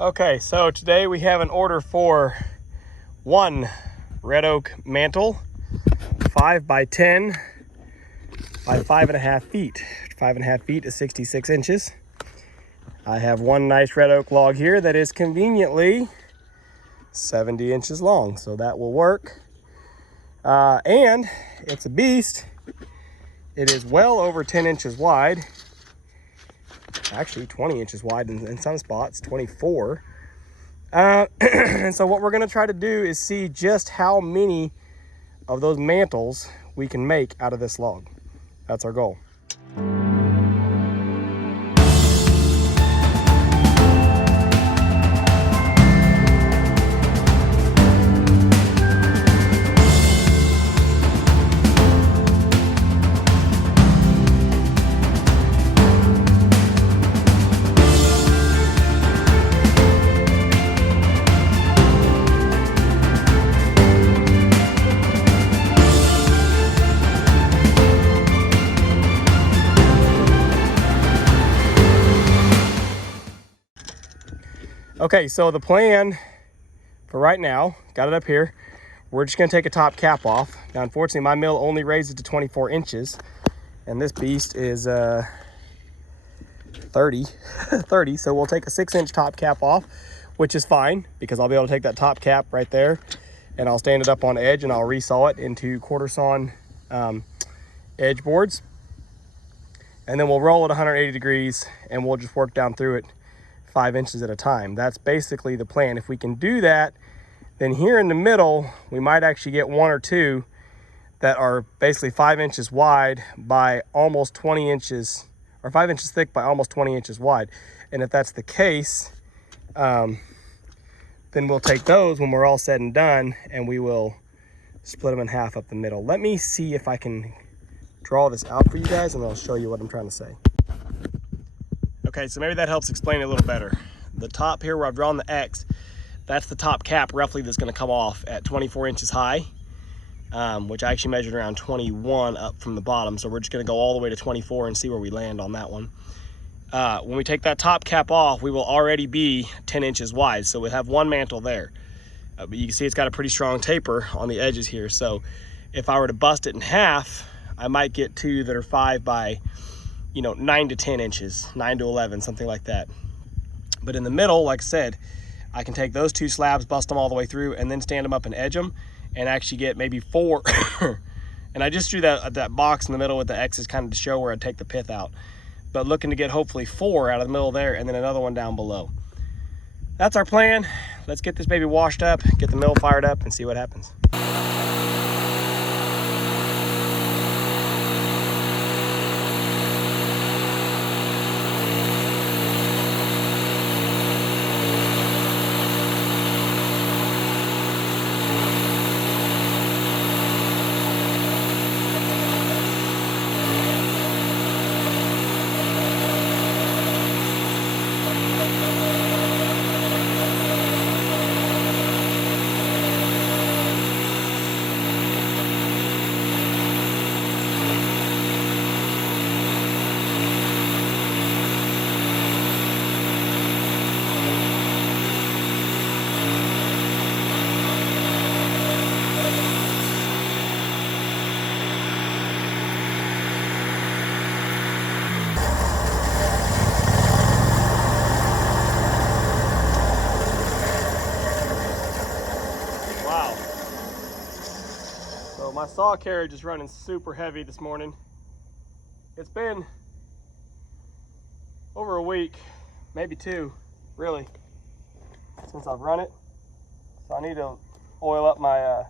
Okay, so today we have an order for one Red Oak Mantle, 5 by 10 by 5.5 feet. 5.5 feet is 66 inches. I have one nice red oak log here that is conveniently 70 inches long, so that will work. And it's a beast. It is well over 10 inches wide. Actually 20 inches wide in some spots, 24. And so what we're gonna try to do is see just how many of those mantles we can make out of this log. That's our goal. Okay, so the plan for right now, got it up here, we're just gonna take a top cap off. Now, unfortunately, my mill only raises to 24 inches, and this beast is 30, so we'll take a 6-inch top cap off, which is fine, because I'll be able to take that top cap right there, and I'll stand it up on edge, and I'll resaw it into quarter sawn edge boards, and then we'll roll it 180 degrees, and we'll just work down through it 5 inches at a time. That's basically the plan. If we can do that, then here in the middle, we might actually get one or two that are basically 5 inches wide by almost 20 inches, or 5 inches thick by almost 20 inches wide. And if that's the case, then we'll take those when we're all said and done, and we will split them in half up the middle. Let me see if I can draw this out for you guys, and I'll show you what I'm trying to say. Okay, so maybe that helps explain it a little better. The top here where I've drawn the X, that's the top cap roughly that's gonna come off at 24 inches high, which I actually measured around 21 up from the bottom. So we're just gonna go all the way to 24 and see where we land on that one. When we take that top cap off, we will already be 10 inches wide. So we'll have one mantle there. But you can see it's got a pretty strong taper on the edges here. So if I were to bust it in half, I might get two that are 5 by 9 to 10 inches, 9 to 11, something like that. But in the middle, like I said, I can take those two slabs, bust them all the way through, and then stand them up and edge them, and actually get maybe 4. And I just drew that box in the middle with the X's kind of to show where I'd take the pith out. But looking to get hopefully 4 out of the middle there, and then another one down below. That's our plan. Let's get this baby washed up, get the mill fired up, and see what happens. My saw carriage is running super heavy this morning. It's been over a week, maybe 2, really, since I've run it. So I need to oil up my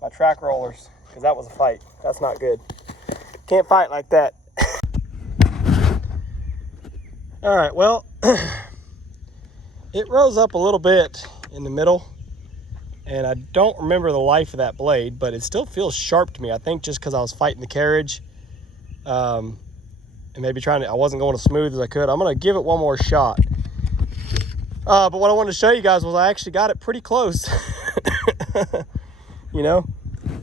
my track rollers, because that was a fight. That's not good. Can't fight like that. All right, well, it rose up a little bit in the middle. And I don't remember the life of that blade, but it still feels sharp to me. I think just because I was fighting the carriage, and maybe I wasn't going as smooth as I could. I'm gonna give it one more shot. But what I wanted to show you guys was I actually got it pretty close.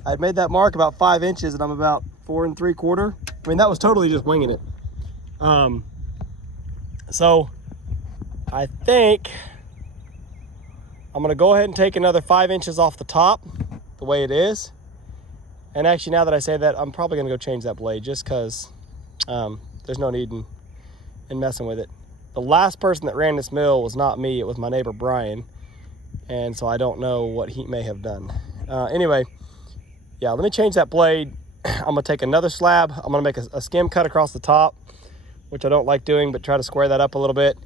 I'd made that mark about 5 inches, and I'm about 4 3/4. I mean, that was totally just winging it. So I think I'm gonna go ahead and take another 5 inches off the top, the way it is. And actually, now that I say that, I'm probably gonna go change that blade just because there's no need in messing with it. The last person that ran this mill was not me, it was my neighbor Brian. And so I don't know what he may have done. Anyway, yeah, let me change that blade. I'm gonna take another slab. I'm gonna make a skim cut across the top, which I don't like doing, but try to square that up a little bit.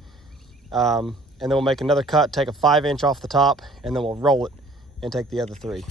And then we'll make another cut, take a 5 inch off the top, and then we'll roll it and take the other 3.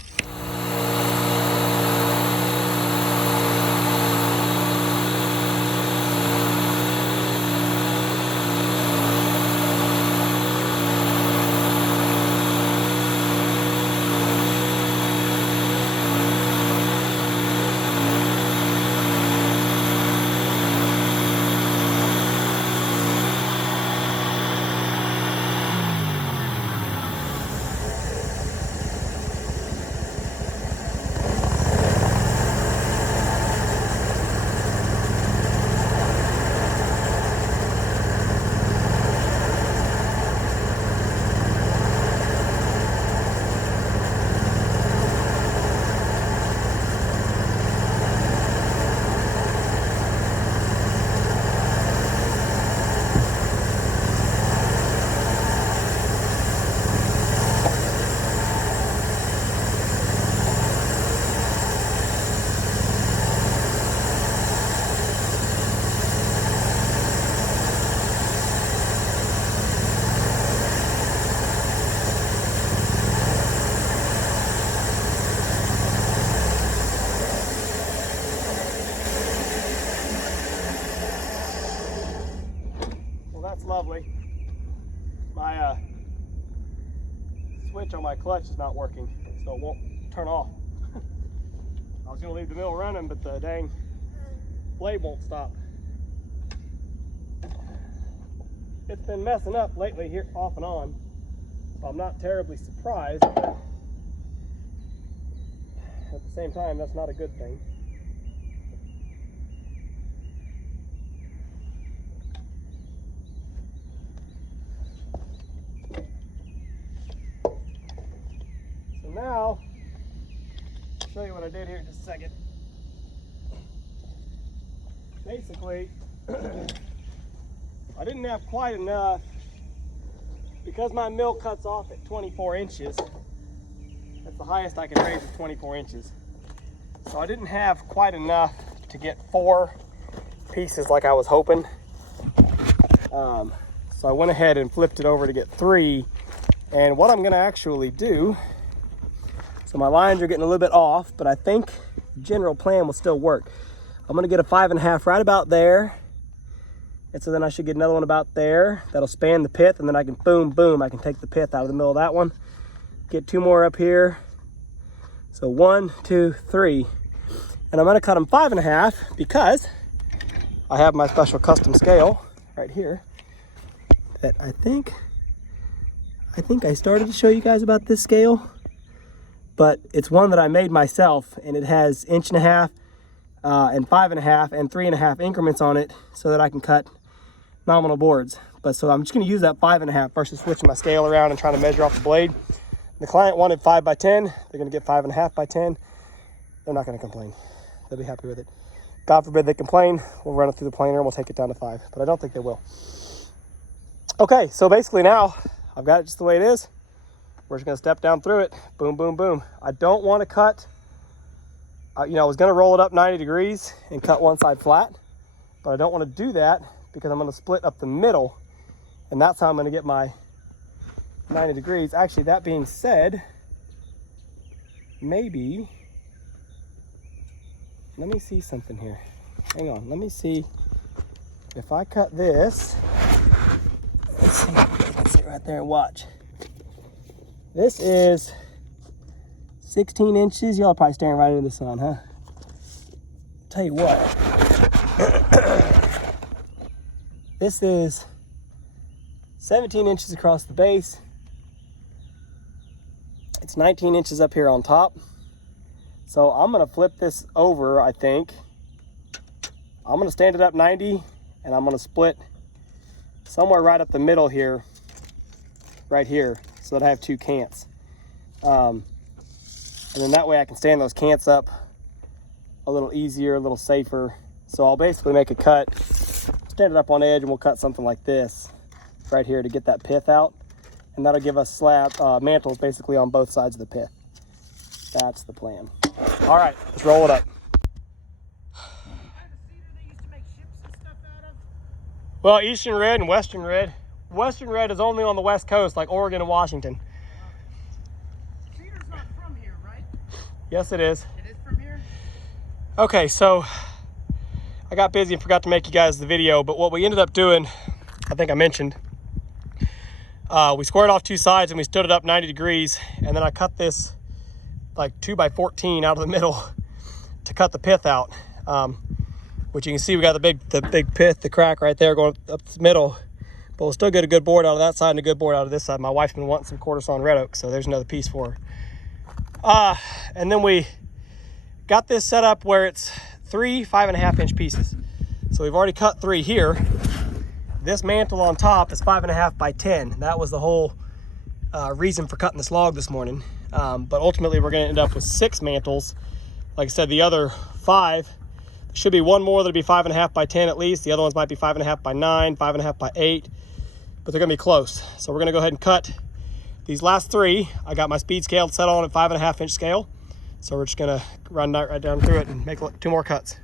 That's lovely. My switch on my clutch is not working, so it won't turn off. I was gonna leave the mill running, but the dang blade won't stop. It's been messing up lately here off and on, so I'm not terribly surprised, but at the same time, that's not a good thing. Now, I'll show you what I did here in just a second. Basically, I didn't have quite enough, because my mill cuts off at 24 inches. That's the highest I can raise is 24 inches. So I didn't have quite enough to get 4 pieces like I was hoping. So I went ahead and flipped it over to get 3. And what I'm gonna actually do, so my lines are getting a little bit off, but I think the general plan will still work. I'm gonna get a 5.5 right about there. And so then I should get another one about there. That'll span the pith, and then I can boom, I can take the pith out of the middle of that one. Get 2 more up here. So 1, 2, 3. And I'm gonna cut them 5.5 because I have my special custom scale right here that I think I started to show you guys about this scale. But it's one that I made myself, and it has 1.5 and 5.5 and 3.5 increments on it so that I can cut nominal boards. But so I'm just gonna use that 5.5 versus switching my scale around and trying to measure off the blade. The client wanted 5 by 10. They're gonna get 5.5 by 10. They're not gonna complain. They'll be happy with it. God forbid they complain. We'll run it through the planer and we'll take it down to 5, but I don't think they will. Okay, so basically now I've got it just the way it is. We're just gonna step down through it. Boom, boom, boom. I don't wanna cut, I was gonna roll it up 90 degrees and cut one side flat, but I don't wanna do that because I'm gonna split up the middle, and that's how I'm gonna get my 90 degrees. Actually, that being said, maybe, let me see something here. Hang on, let me see if I cut this. Let's see if you can sit right there and watch. This is 16 inches. Y'all are probably staring right into the sun, huh? Tell you what. This is 17 inches across the base. It's 19 inches up here on top. So I'm gonna flip this over, I think. I'm gonna stand it up 90, and I'm gonna split somewhere right up the middle here, right here. so that I have 2 cants. And then that way I can stand those cants up a little easier, a little safer. So I'll basically make a cut, stand it up on edge, and we'll cut something like this right here to get that pith out. And that'll give us mantles basically on both sides of the pith. That's the plan. All right, let's roll it up. Well, Eastern Red and Western Red. Western Red is only on the West Coast, like Oregon and Washington. Cedar's not from here, right? Yes, it is. It is from here? Okay, so I got busy and forgot to make you guys the video, but what we ended up doing, I think I mentioned, we squared off 2 sides and we stood it up 90 degrees, and then I cut this like 2x14 out of the middle to cut the pith out. Which you can see we got the big pith, the crack right there going up the middle. But we'll still get a good board out of that side and a good board out of this side. My wife's been wanting some quarter sawn red oak, so there's another piece for her. And then we got this set up where it's 3 5.5 inch pieces. So we've already cut 3 here. This mantle on top is 5.5 by 10. That was the whole reason for cutting this log this morning. But ultimately we're gonna end up with 6 mantles. Like I said, the other 5, should be one more that'll be 5.5 by 10 at least. The other ones might be 5.5 by 9, 5.5 by 8, but they're gonna be close. So we're gonna go ahead and cut these last 3. I got my speed scale set on at 5.5 inch scale. So we're just gonna run that right down through it and make 2 more cuts.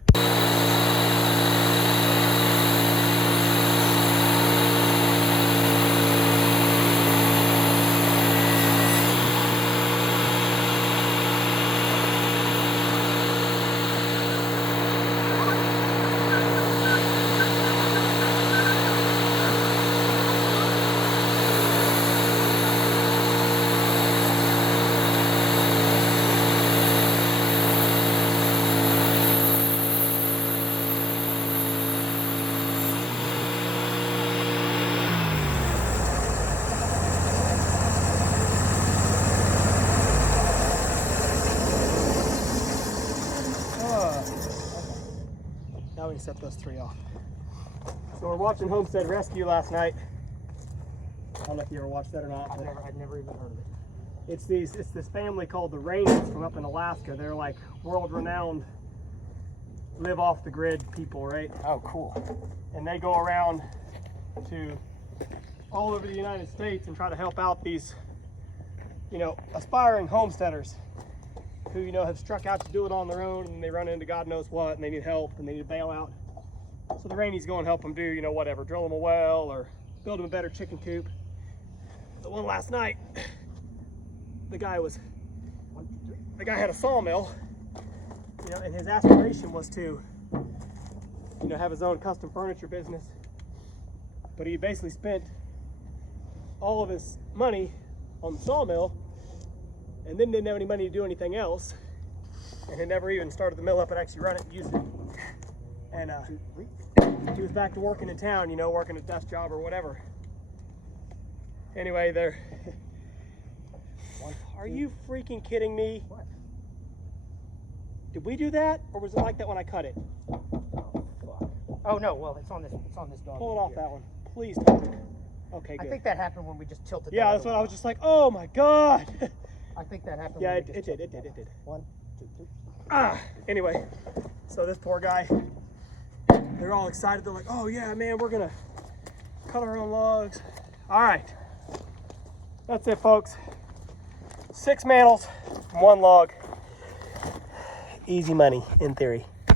Now we can set those 3 off. So we're watching Homestead Rescue last night. I don't know if you ever watched that or not. I've never even heard of it. It's this family called the Rainies from up in Alaska. They're like world-renowned, live off the grid people, right? Oh, cool. And they go around to all over the United States and try to help out these, aspiring homesteaders who, have struck out to do it on their own, and they run into God knows what, and they need help, and they need a bailout. So the Rainies go and help them do, whatever, drill them a well or build them a better chicken coop. The one last night, the guy had a sawmill, and his aspiration was to, have his own custom furniture business. But he basically spent all of his money on the sawmill, and then didn't have any money to do anything else, and had never even started the mill up and actually run it and used it. And he was back to working in town, working a desk job or whatever. Anyway, are you freaking kidding me? What? Did we do that, or was it like that when I cut it? Oh, fuck. Oh no, well, it's on this dog. Pull it off that one, please. Okay, good. I think that happened when we just tilted. Yeah, that's what I was just like, oh my God. I think that happened. Yeah, when it did. 1, 2, 3. Anyway, so this poor guy, they're all excited. They're like, oh yeah, man, we're gonna cut our own logs. All right, that's it, folks. 6 mantles from 1 log. Easy money, in theory.